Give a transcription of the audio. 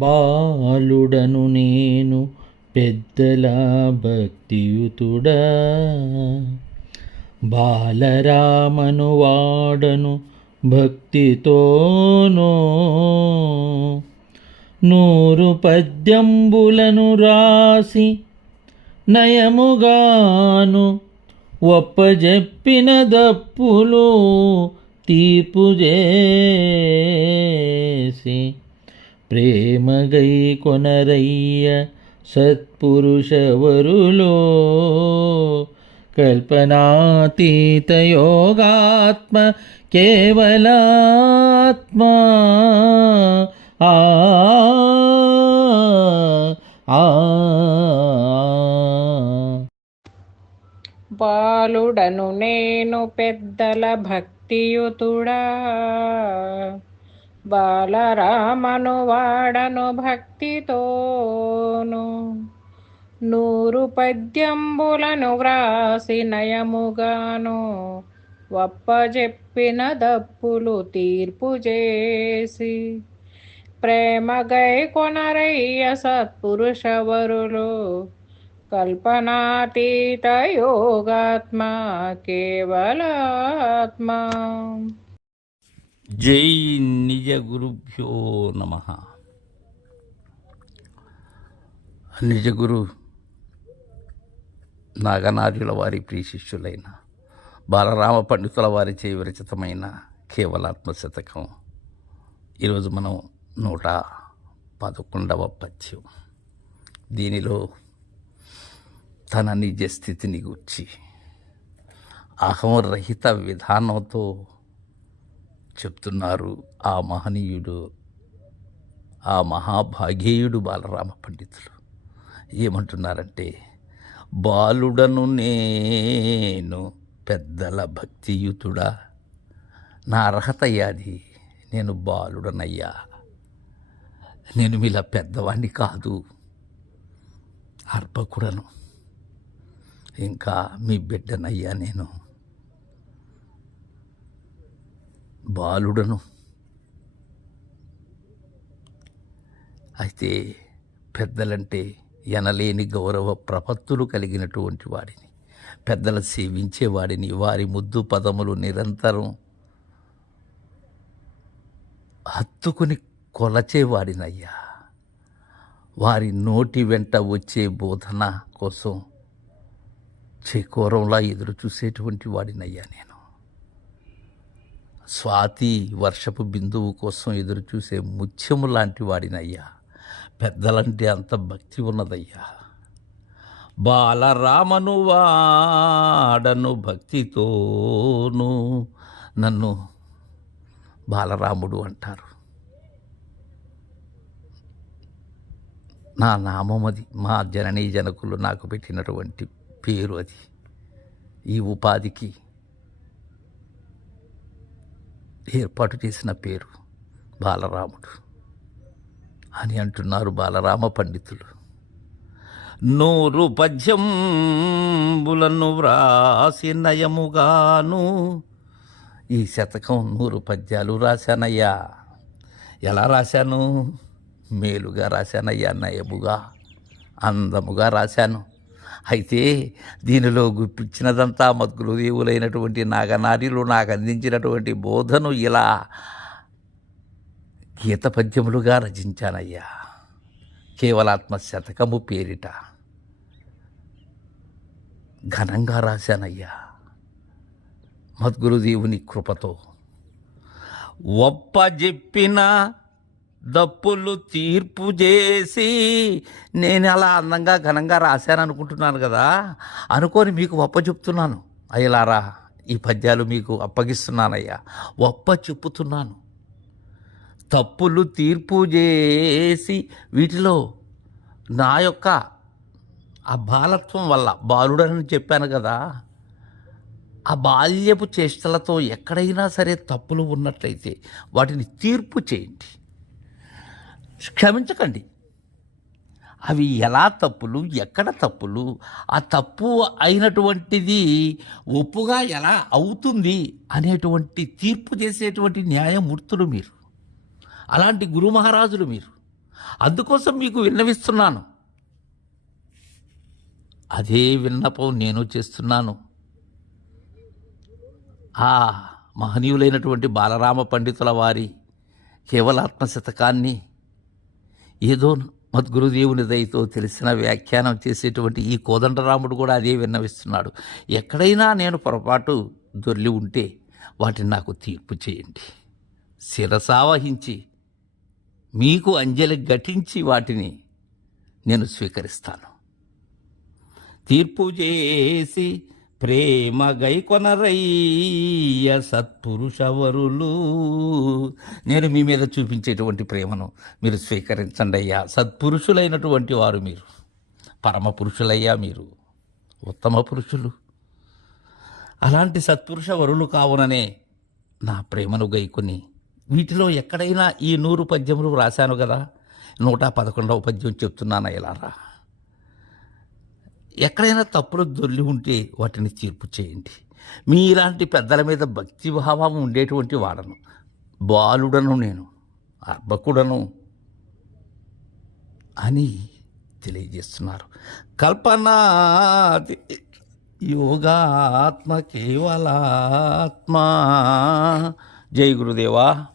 బాలుడను నేను పెద్దల భక్తియుతుడా, బాలరామను వాడను భక్తితోనో, 100 పద్యంబులను రాసి నయముగాను ఒప్పజెప్పిన దప్పులు తీర్పు చేసి, ప్రేమగై కొనరయ్య సత్పురుషవరులో, కల్పనాతీత యోగాత్మ కేవలాత్మ. ఆ బాలుడను నేను పెద్దల భక్తియుతుడా, బాలరామను వాడను భక్తితోను, 100 పద్యంబులను వ్రాసి నయముగాను వప్పజెప్పిన దప్పులు తీర్పు చేసి, ప్రేమగై కొనరయ్య సత్పురుషవరులు, కల్పనాతీత యోగాత్మ కేవలాత్మ. జై నిజ గురుభ్యో నమః. నిజ గురు నాగనార్యుల వారి ప్రియశిష్యులైన బాలరామ పండితుల వారి చే విరచితమైన కేవలాత్మ శతకం. ఈరోజు మనం 111వ పద్యం. దీనిలో తన నిజ స్థితిని గూర్చి అహంరహిత విధానంతో చెప్తున్నారు ఆ మహనీయుడు, ఆ మహాభాగేయుడు బాలరామ పండితులు. ఏమంటున్నారంటే, బాలుడను నేను పెద్దల భక్తియుతుడా, నా అర్హత అయ్యాది, నేను బాలుడనయ్యా, నేను మీలా పెద్దవాణ్ణి కాదు, అర్భకుడను, ఇంకా మీ బిడ్డనయ్యా, నేను బాలుడను. అయితే పెద్దలంటే ఎనలేని గౌరవ ప్రపత్తులు కలిగినటువంటి వాడిని, పెద్దలు సేవించేవాడిని, వారి ముద్దు పదములు నిరంతరం హత్తుకుని కొలచేవాడినయ్యా, వారి నోటి వెంట వచ్చే బోధన కోసం చేకోరంలా ఎదురు చూసేటువంటి వాడినయ్యా నేను. స్వాతి వర్షపు బిందువు కోసం ఎదురు చూసే ముత్యము లాంటి వాడినయ్యా. పెద్దలంటే అంత భక్తి ఉన్నదయ్యా. బాలరామను వాడను భక్తితోను, నన్ను బాలరాముడు అంటారు. నా నామం అది, మా జననీ జనకులు నాకు పెట్టినటువంటి పేరు అది, ఈ ఉపాధికి ఏర్పాటు చేసిన పేరు బాలరాముడు అని అంటున్నారు బాలరామ పండితులు. 100 పద్యంబులను వ్రాసి నయముగాను, ఈ శతకం 100 పద్యాలు రాశానయ్యా. ఎలా రాశాను? మేలుగా రాశానయ్యా, నయముగా, అందముగా రాశాను. అయితే దీనిలో గుప్పించినదంతా మద్గురుదేవులైనటువంటి నాగనార్యులు నాకు అందించినటువంటి బోధను ఇలా గీత పద్యములుగా రచించానయ్యా. కేవలాత్మ శతకము పేరిట ఘనంగా రాశానయ్యా, మద్గురుదేవుని కృపతో. ఒప్పజెప్పిన దప్పులు తీర్పు చేసి, నేను అలా అందంగా ఘనంగా రాశాను అనుకుంటున్నాను కదా, అనుకొని మీకు ఒప్పచెప్తున్నాను అయ్యలారా. ఈ పద్యాలు మీకు అప్పగిస్తున్నానయ్యా, చెప్పుతున్నాను. తప్పులు తీర్పు చేసి, వీటిలో నా యొక్క ఆ బాలత్వం వల్ల, బాలుడని చెప్పాను కదా, ఆ బాల్యపు చేష్టలతో ఎక్కడైనా సరే తప్పులు ఉన్నట్లయితే వాటిని తీర్పు చేయండి, క్షమించకండి. అవి ఎలా తప్పులు, ఎక్కడ తప్పులు, ఆ తప్పు అయినటువంటిది ఒప్పుగా ఎలా అవుతుంది అనేటువంటి తీర్పు చేసేటువంటి న్యాయమూర్తులు మీరు. అలాంటి గురు మహారాజులు మీరు. అందుకోసం మీకు విన్నవిస్తున్నాను. అదే విన్నపం నేను చేస్తున్నాను. ఆ మహనీయులైనటువంటి బాలరామ పండితుల వారి కేవలాత్మ శతకాన్ని ఏదో మద్గురుదేవుని దయతో తెలిసిన వ్యాఖ్యానం చేసేటువంటి ఈ కోదండరాముడు కూడా అదే విన్నవిస్తున్నాడు. ఎక్కడైనా నేను పొరపాటు దొర్లి ఉంటే వాటిని నాకు తీర్పు చేయండి. శిరసావహించి మీకు అంజలి ఘటించి వాటిని నేను స్వీకరిస్తాను. తీర్పు చేసి ప్రేమ గైకొనరయ్య సత్పురుషవరులు. నేను మీ మీద చూపించేటువంటి ప్రేమను మీరు స్వీకరించండి అయ్యా. సత్పురుషులైనటువంటి వారు మీరు, పరమ పురుషులయ్యా, మీరు ఉత్తమ పురుషులు. అలాంటి సత్పురుష వరులు కావుననే నా ప్రేమను గైకొని వీటిలో ఎక్కడైనా ఈ 100 పద్యములు రాశాను కదా, 111వ పద్యం చెప్తున్నాను ఇలారా. ఎక్కడైనా తప్పులు దొర్లి ఉంటే వాటిని తీర్పు చేయండి. మీలాంటి పెద్దల మీద భక్తిభావం ఉండేటువంటి వాడను, బాలుడను, నేను అర్భకుడను అని తెలియజేస్తున్నారు. కల్పనా యోగాత్మ కేవలాత్మ. జై గురుదేవా.